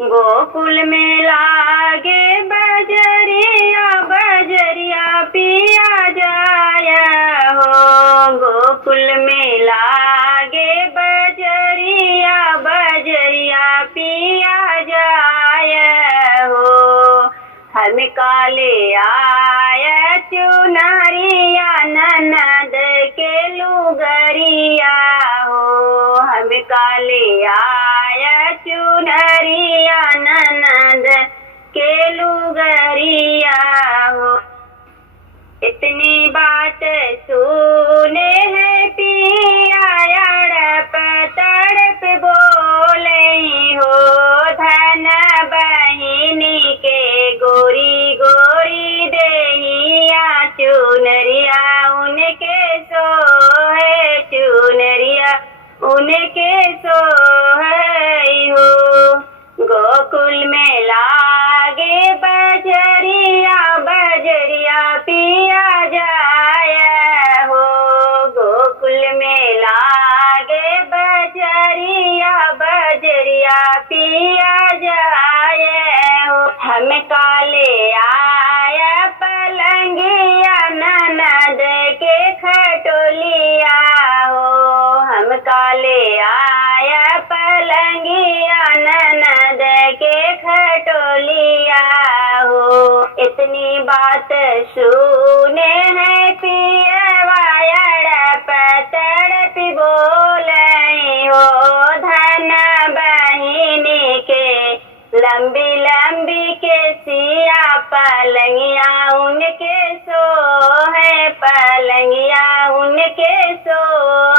गोकुल में लागे बजरिया बजरिया पिया जाया हो। गोकुल में लागे बजरिया बजरिया पिया जाया हो। हम काले आया चुनरिया ननद के लुगरिया हो। हम काले आया चुनरिया ननद के लुगरिया हो। इतनी बात सुने है पिया तड़प तड़प बोले हो। धन बहिनी के गोरी गोरी देहिया चुनरिया उनके सोहे चुनरिया उनके सोहे हो। गोकुल में लागे बजरिया बजरिया पिया जाया हो। गोकुल में लागे बजरिया बजरिया पिया जाया हो। हम काले आया पलंगिया ननद के खटोलिया हो। हम काले आया पलंगिया ननद के खटोलिया हो। इतनी बात सुने है पियवा तड़प तड़प बोले हो। धन बहिनी के लंबी लंबी के सिया पलंगिया उनके सो है पलंगिया उनके सो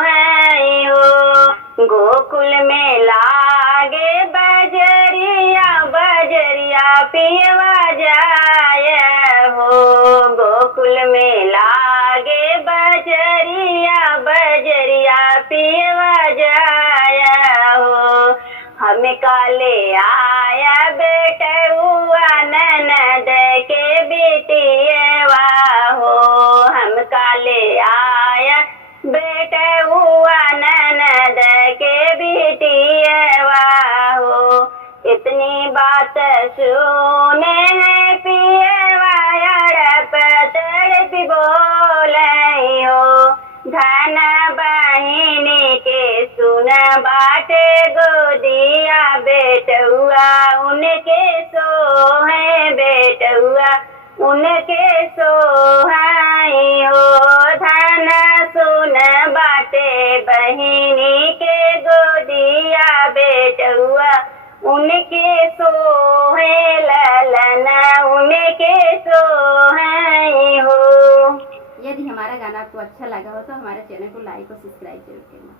है हो। गोकुल में लागे बजरिया बजरिया पियवा जाया हो। गोकुल में लागे बजरिया बजरिया पियवा जाया हो। हम काले आया बेटुआ ननद के बेटियवा हो। हम काले आया बेटुआ ननद के बेटियवा हो। इतनी बात सुने है पियवा तड़प तड़प बोले हो। धन बहिनी के सुन बाटे गोदिया बेटुआ उनके सो है बेटुआ उनके सो है हो। धन सुन बाटे बहिनी के गोदिया बेटुआ उनके सो है ललना उनके सो है हो। यदि हमारा गाना आपको अच्छा लगा हो तो हमारे चैनल को लाइक और सब्सक्राइब जरूर करना।